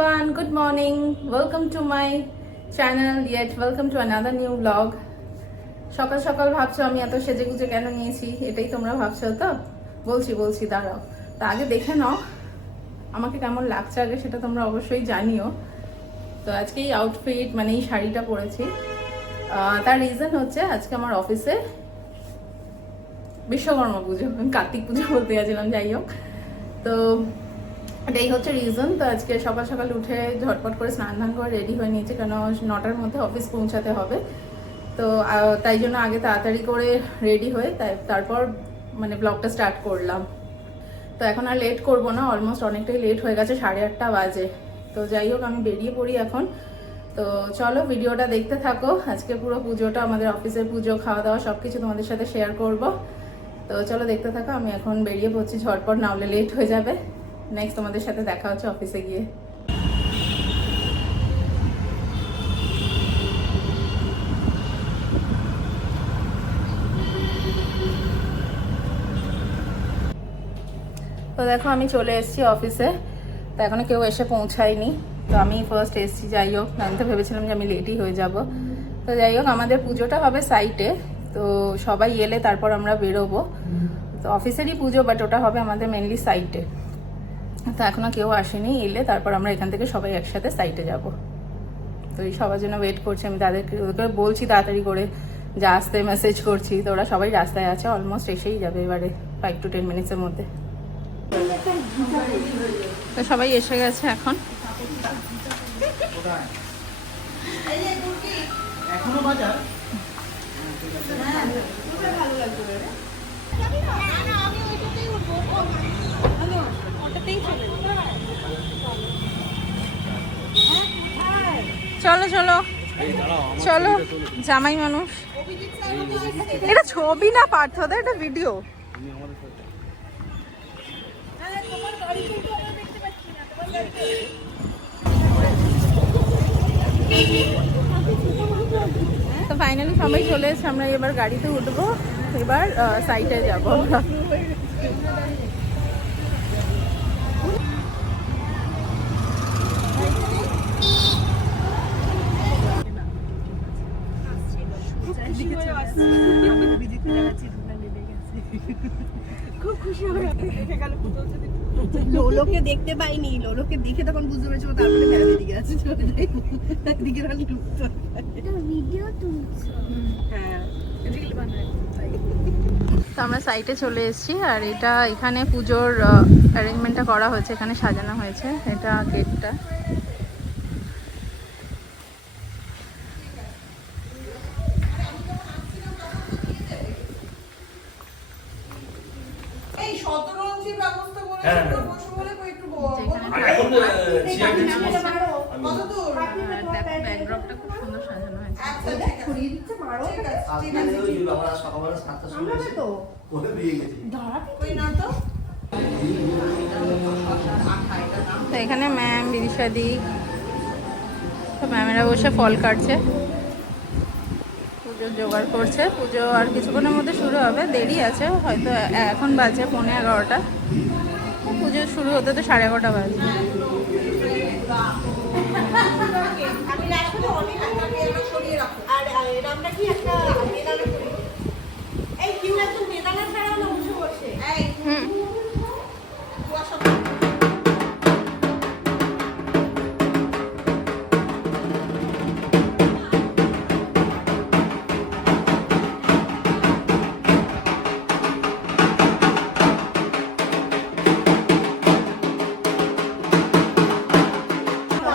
everyone, good morning. Welcome to my channel, yet welcome to another new vlog. সকাল সকাল ভাবছো আমি এত সেজে গুজে কেন নিয়েছি, এটাই তোমরা ভাবছো তো? বলছি দাঁড়াও। তা আগে দেখে নাও আমাকে কেমন লাগছে, আগে সেটা তোমরা অবশ্যই জানিও। তো আজকে এই আউটফিট মানে এই শাড়িটা পরেছি, তার রিজন হচ্ছে আজকে আমার অফিসে বিশ্বকর্মা পুজো, আমি কার্তিক পুজো বলতে গেছিলাম, যাই হোক। তো এটাই হচ্ছে রিজন। তো আজকে সকাল সকাল উঠে ঝটপট করে স্নান ধান করে রেডি হয়ে নিয়েছি, কারণ 9টার মধ্যে অফিস পৌঁছাতে হবে। তো তাই জন্য আগে তাড়াতাড়ি করে রেডি হয়ে তারপর মানে ব্লগটা স্টার্ট করলাম। তো এখন আর লেট করব না, অলমোস্ট অনেকটাই লেট হয়ে গেছে, 8:30 বাজে। তো যাই হোক আমি বেরিয়ে পড়ি এখন। তো চলো ভিডিওটা দেখতে থাকো। আজকে পুরো পুজোটা, আমাদের অফিসের পুজো, খাওয়া দাওয়া সব কিছু তোমাদের সাথে শেয়ার করব। তো চলো দেখতে থাকো। আমি এখন বেরিয়ে পড়ছি ঝটপট, না হলে লেট হয়ে যাবে। নেক্সট তোমাদের সাথে দেখা হচ্ছে অফিসে গিয়ে। তো দেখো আমি চলে এসেছি অফিসে। তো এখনো কেউ এসে পৌঁছায়নি, তো আমি ফার্স্ট এসেছি। যাই হোক, আমি তো ভেবেছিলাম যে আমি লেটই হয়ে যাব। তো যাই হোক, আমাদের পুজোটা হবে সাইটে, তো সবাই এলে তারপর আমরা বেরোবো। তো অফিসেরই পুজো, বাট ওটা হবে আমাদের মেনলি সাইটে। তো এখনো কেউ আসেনি, এলে তারপর আমরা এখান থেকে সবাই একসাথে সাইটে যাব। তো এই সবার জন্য ওয়েট করছি, আমি তাদেরকে বলছি তাড়াতাড়ি করে যে আসতে, মেসেজ করছি। তো ওরা সবাই রাস্তায় আছে, অলমোস্ট এসেই যাবে এবারে 5 to 10 মিনিটসের মধ্যে। তো সবাই এসে গেছে এখন। চলো চলো চলো, জামাই মানুষ। এটা ছবি না পার্থ, এটা ভিডিও। তো ফাইনালি সবাই চলে এসেছে, আমরা এবার গাড়িতে উঠবো, এবার সাইটে যাবো আমরা। খুব খুশি হয়ে দেখে গেল, লোলোকে দেখতে পাইনি, লোলোকে দেখে তখন বুঝতে পেরেছি তারপরে ফ্যামিলি গেছে চলে যাই এদিকে ভিডিও তুলছো। হ্যাঁ, রিল বানাই। তো আমরা সাইটে চলে এসেছি, আর এটা এখানে পুজোর অ্যারেঞ্জমেন্টটা করা হয়েছে, এখানে সাজানো হয়েছে। এটা গেটটা। ব্যাকড্রপটা খুব সুন্দর সাজানো হয়েছে। তো এখানে ম্যাম, বিদিশাদি, তো ম্যামেরা বসে ফল কাটছে, পুজোর জোগাড় করছে। পুজো আর কিছুক্ষণের মধ্যে শুরু হবে, দেরি আছে, হয়তো এখন বাজে 11:15। পুজো শুরু হতে তো 11:30 বাজে।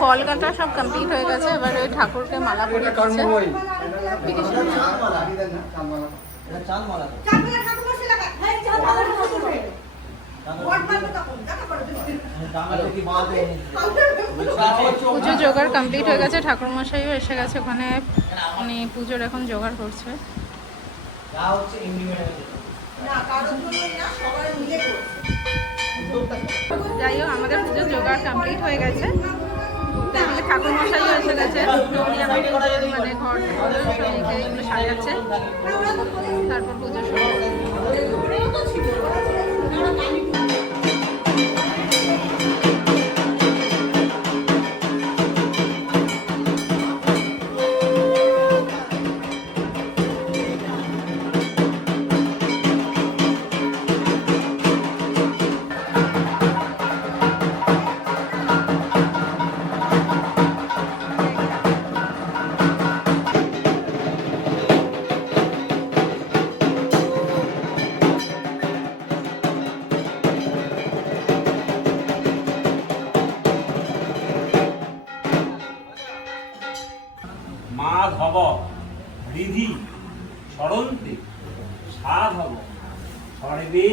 ফল কাটা সব কমপ্লিট হয়ে গেছে, এবার ওই ঠাকুরকে মালা পরিয়ে দিচ্ছে। পুজো জোগাড় কমপ্লিট হয়ে গেছে, ঠাকুর মশাইও এসে গেছে ওখানে, উনি পুজোর এখন জোগাড় করছে। যাই হোক, আমাদের পুজোর জোগাড় কমপ্লিট হয়ে গেছে। ঠাকুর মশাইও এসে গেছে, মানে ঘর এগুলো সাজাচ্ছে, তারপর পুজো শুরু। বিধি স্মরন্তে সাধব সর্বে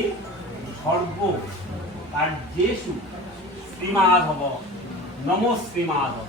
সর্ব কার্যেষু শ্রীমাধব নম শ্রীমাধব।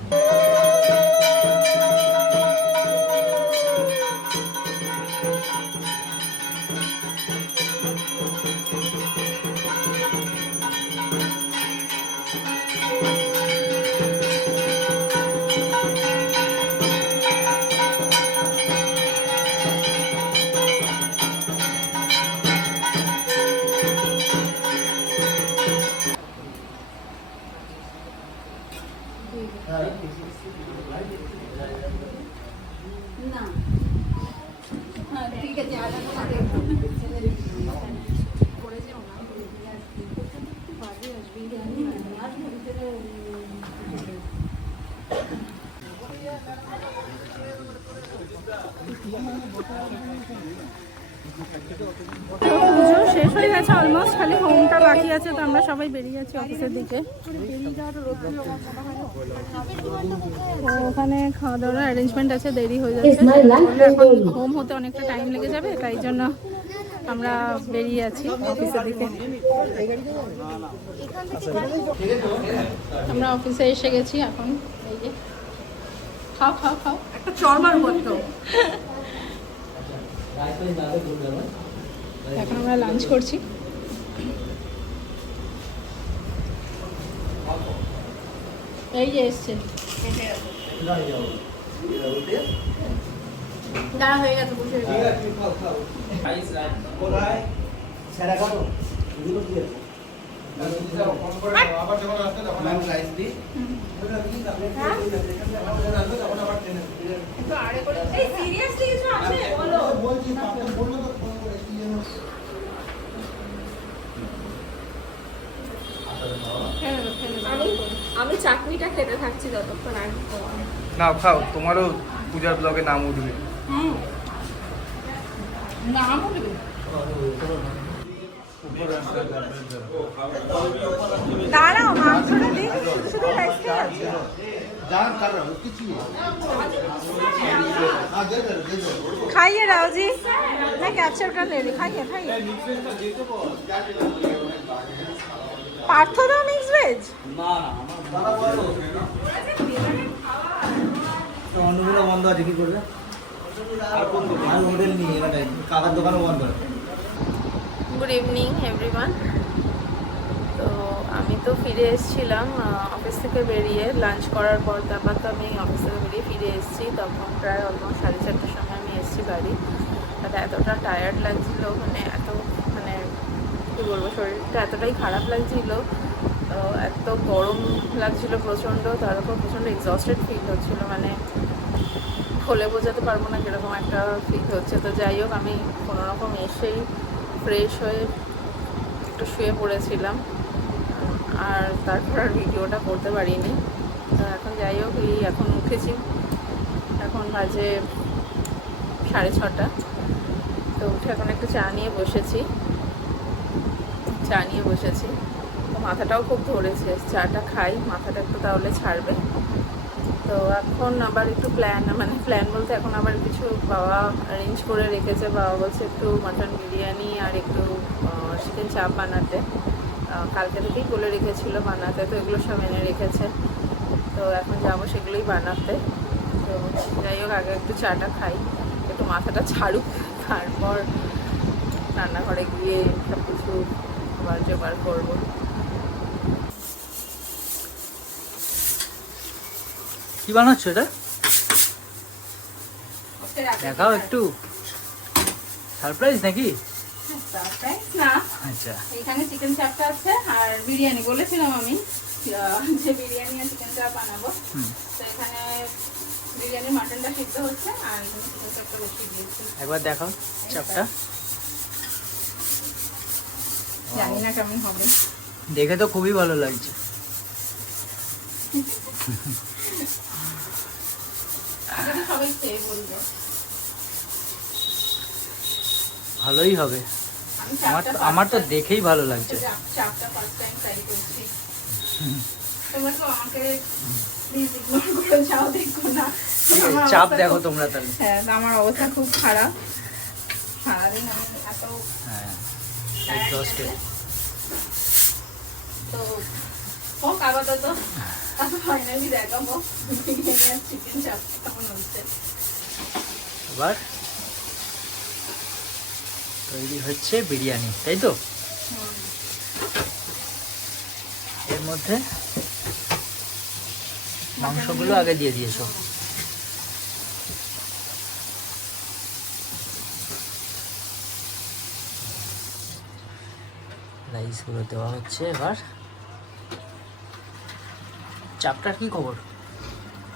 পুজো শেষ হয়ে গেছে অলমোস্ট, খালি হোমটা বাকি আছে। তো আমরা সবাই বেরিয়ে যাচ্ছি অফিসের দিকে। তো ওখানে খাওয়া দাওয়ার অ্যারেঞ্জমেন্ট আছে, দেরি হয়ে যাচ্ছে। এখন হোম হতে অনেকটা টাইম লেগে যাবে, তাই জন্য আমরা বেরিয়ে আছি অফিসের দিকে। আমরা অফিসে এসে গেছি এখন। এই যে খাও খাও খাও, একটা চরমার মতো। এখন আমরা লাঞ্চ করছি। এই যে এসছে, দাঁড়া হয়ে গেছে, বসে আমি চাটনিটা খেতে থাকছি যতক্ষণ আর নাও খাও, তোমারও পূজার ব্লগে নাম উঠবে। নাম বলবে দাঁড়াও, মাংসটা দেখি শুধু রাখতে আছে। खाइए राव जी, मैं कैप्चर कर ले रही। खाइए खाइए। पार्थो दाও मिक्स वेज। অন্নগুলো বন্ধ আছে, কি করবে? আর কোন দোকান হোটেল নেই, এটা কাকার দোকানও বন্ধ। Good evening everyone. তো আমি তো ফিরে এসেছিলাম অফিস থেকে বেরিয়ে লাঞ্চ করার পর। তারপর তো আমি অফিস থেকে বেরিয়ে ফিরে এসেছি, তখন প্রায় অলমোস্ট 4:30টার সময় আমি এসেছি বাড়ি। তাতে এতটা টায়ার্ড লাগছিল, মানে কী বলবো, শরীরটা এতটাই খারাপ লাগছিল, তো এত গরম লাগছিল প্রচণ্ড, তার উপর প্রচণ্ড এক্সস্টেড ফিল হচ্ছিলো, মানে বলে বোঝাতে পারবো না কীরকম একটা ফিল হচ্ছে। তো যাই হোক, আমি কোনোরকম এসেই ফ্রেশ হয়ে একটু শুয়ে পড়েছিলাম, আর তারপর আর ভিডিওটা করতে পারিনি। তো এখন যাই হোক, এখন উঠেছি, এখন বাজে 6:30। তো উঠে এখন একটু চা নিয়ে বসেছি। তো মাথাটাও খুব ধরেছে, চাটা খাই, মাথাটা একটু তাহলে ছাড়বে। তো এখন আবার একটু প্ল্যান বলতে এখন আবার কিছু বাবা অ্যারেঞ্জ করে রেখেছে। বাবা বলছে একটু মাটন বিরিয়ানি আর একটু চিকেন চাপ বানাতে, কালকে থেকেই বলে রেখেছিল বানাতে, তো এগুলো সব এনে রেখেছে। তো এখন যাবো সেগুলোই বানাতে। তো যাই হোক, আগে একটু চাটা খাই, একটু মাথাটা ছাড়ুক, তারপর রান্নাঘরে গিয়ে সব কিছু আবার জোগাড় করবো। কি বানাচ্ছ এটা? দেখাও একটু, সারপ্রাইজ নাকি? সারপ্রাইজ না, আচ্ছা। এখানে চিকেন চাপটা আছে আর বিরিয়ানি বলেছিলাম আমি যে বিরিয়ানি আর চিকেন চাপ বানাবো। তো এখানে বিরিয়ানির মাটনটা সিদ্ধ হচ্ছে আর এখানে চিকেন চাপটা বসিয়ে দিয়েছি। একবার দেখাও চাপটা। জানি না কেমন হবে, দেখে তো খুবই ভালো লাগছে। সবাই খেয়ে বলবে ভালোই হবে। আমার তো দেখেই ভালো লাগছে। চাপটা ফার্স্ট টাইম ট্রাই করছি। তোমরা তো আমাকে প্লিজ ইগনোর করে যাও, দেখো না আমার চাপ অবস্থা দেখো খুব- তোমরা তাহলে। হ্যাঁ, আমার অবস্থা খুব খারাপ, সারাদিন আমি এত হ্যাঁ tired exhausted। গেছে। তো হোক আপাতত, ফাইনালি দেখাবো বিরিয়ানি আর চিকেন চাপ কেমন হচ্ছে। এবার তৈরি হচ্ছে বিরিয়ানি, তাই তো? এর মধ্যে মাংসগুলো আগে দিয়ে দিয়েছো। রাইসগুলো দেওয়া হচ্ছে। এবার চাপটার কি খবর?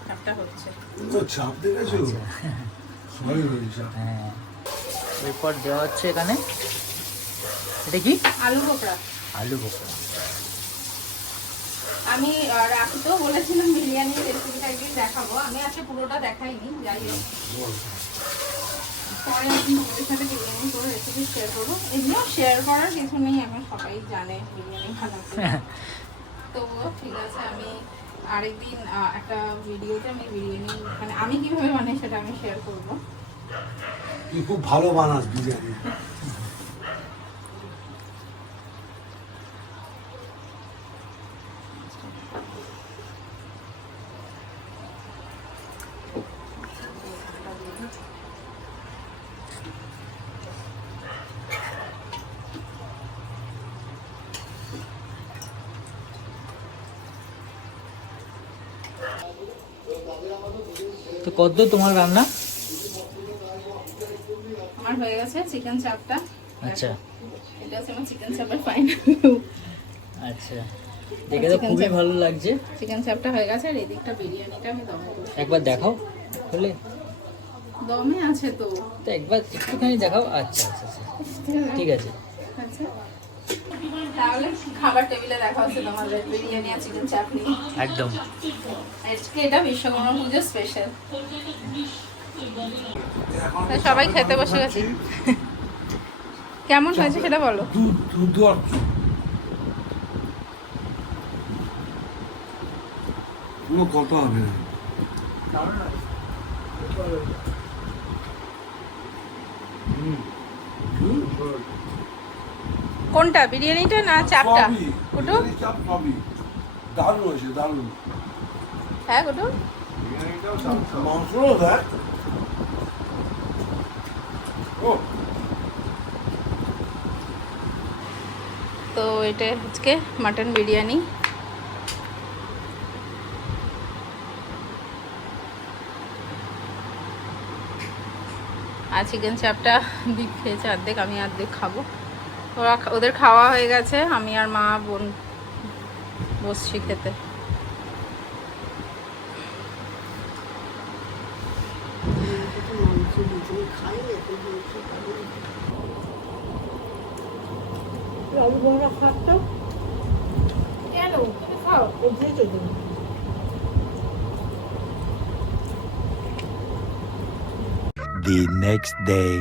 চাপটা হচ্ছে। তো চাপ দেখেছো? সরি হ্যাঁ, এরপর দেওয়া হচ্ছে এখানে, এটা কি? আলু বোকরা। আলু বোকরা। আমি রাখিতেও বলেছিলাম বিরিয়ানির রেসিপিটা একদিন দেখাবো, আমি আজকে পুরোটা দেখাইনি, যাই হোক পরে একদিন তোমাদের সাথে বিরিয়ানি করে রেসিপি শেয়ার করবো। এমনিও শেয়ার করার কিছু নেই, এখন সবাই জানে বিরিয়ানি বানাতে। তো ঠিক আছে, আমি আরেকদিন একটা ভিডিওতে আমি বিরিয়ানি মানে আমি কিভাবে বানাই সেটা আমি শেয়ার করবো। তুই খুব ভালো বানাস বিরিয়ানি। তো কদ্দূর তোমার রান্না? আমার হয়ে গেছে চিকেন চাপটা। আচ্ছা এটা হচ্ছে আমার চিকেন চাপের ফাইনাল। আচ্ছা, দেখে তো খুবই ভালো লাগছে। চিকেন চাপটা হয়ে গেছে, আর এদিকটা বিরিয়ানিটা আমি দমে করছি। একবার দেখাও হলে। দমে আছে তো। তো একবার একটুখানি দেখাও। আচ্ছা আচ্ছা আচ্ছা, ঠিক আছে। আচ্ছা, তাহলে খাবার টেবিলে দেখা হচ্ছে তোমাদের বিরিয়ানি আর চিকেন চাটনি। একদম। আজকে এটা বিশ্বকর্মা পুজো স্পেশাল। সবাই খেতে বসে গেছি। কেমন হয়েছে সেটা বলো। কোনো কথা হবে না। কোনটা, বিরিয়ানিটা না চাপটা? কুটু, চাপ পাবি, দারুণ হয়েছে, দারুণ। হ্যাঁ কুটু, মাংসও দেখ। ও তো এটা আজকে মাটন বিরিয়ানি। আর চিকেন চাপটা দিক খেয়েছে অর্ধেক, আমি অর্ধেক খাবো। ওদের খাওয়া হয়ে গেছে, আমি আর মা বোন বসছি খেতে। কেন খাও? The next day.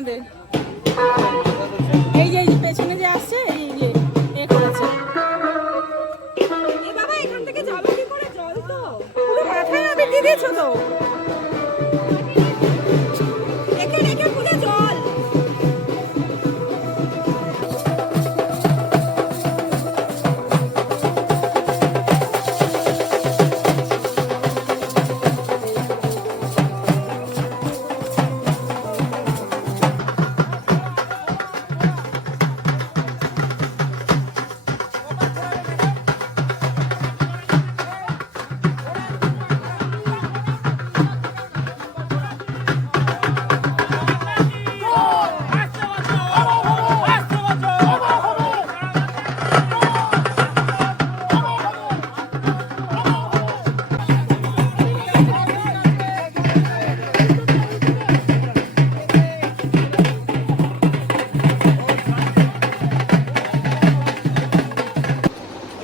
আমাদের এই যে পেছনে যে আসছে এই যে এ করেছে এ বাবা এখান থেকে যাবে কি করে? জল তো পুরো মাথায় আবির দিয়ে দিয়েছো তো। রেখে রেখে পুরো জল।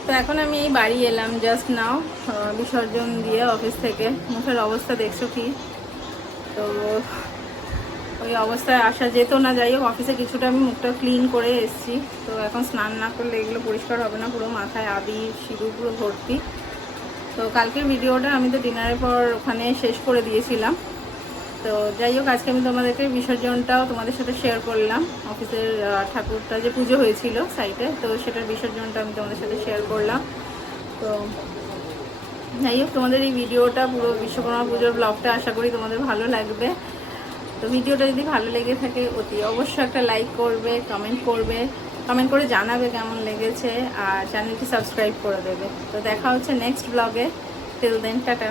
তো এখন আমি এই বাড়ি এলাম জাস্ট নাও বিসর্জন দিয়ে অফিস থেকে। মুখের অবস্থা দেখছো কি, তো ওই অবস্থায় আসা যেত না। যাই হোক অফিসে কিছুটা আমি মুখটা ক্লিন করে এসেছি। তো এখন স্নান না করলে এগুলো পরিষ্কার হবে না, পুরো মাথায় আবির সিঁদুর পুরো ভর্তি। তো কালকের ভিডিওটা আমি তো ডিনারের পর ওখানে শেষ করে দিয়েছিলাম। তো যাই হোক আজকে আমি তোমাদেরকে বিসর্জনটাও তোমাদের সাথে শেয়ার করলাম। অফিসের ঠাকুরটা যে পুজো হয়েছিল সাইটে, তো সেটার বিসর্জনটা আমি তোমাদের সাথে শেয়ার করলাম। তো যাই হোক তোমাদের এই ভিডিওটা পুরো বিশ্বকর্মা পুজোর ব্লগটা আশা করি তোমাদের ভালো লাগবে। তো ভিডিওটা যদি ভালো লেগে থাকে অতি অবশ্যই একটা লাইক করবে, কমেন্ট করে জানাবে কেমন লেগেছে, আর চ্যানেলটি সাবস্ক্রাইব করে দেবে। তো দেখা হচ্ছে নেক্সট ব্লগে। Till then tata.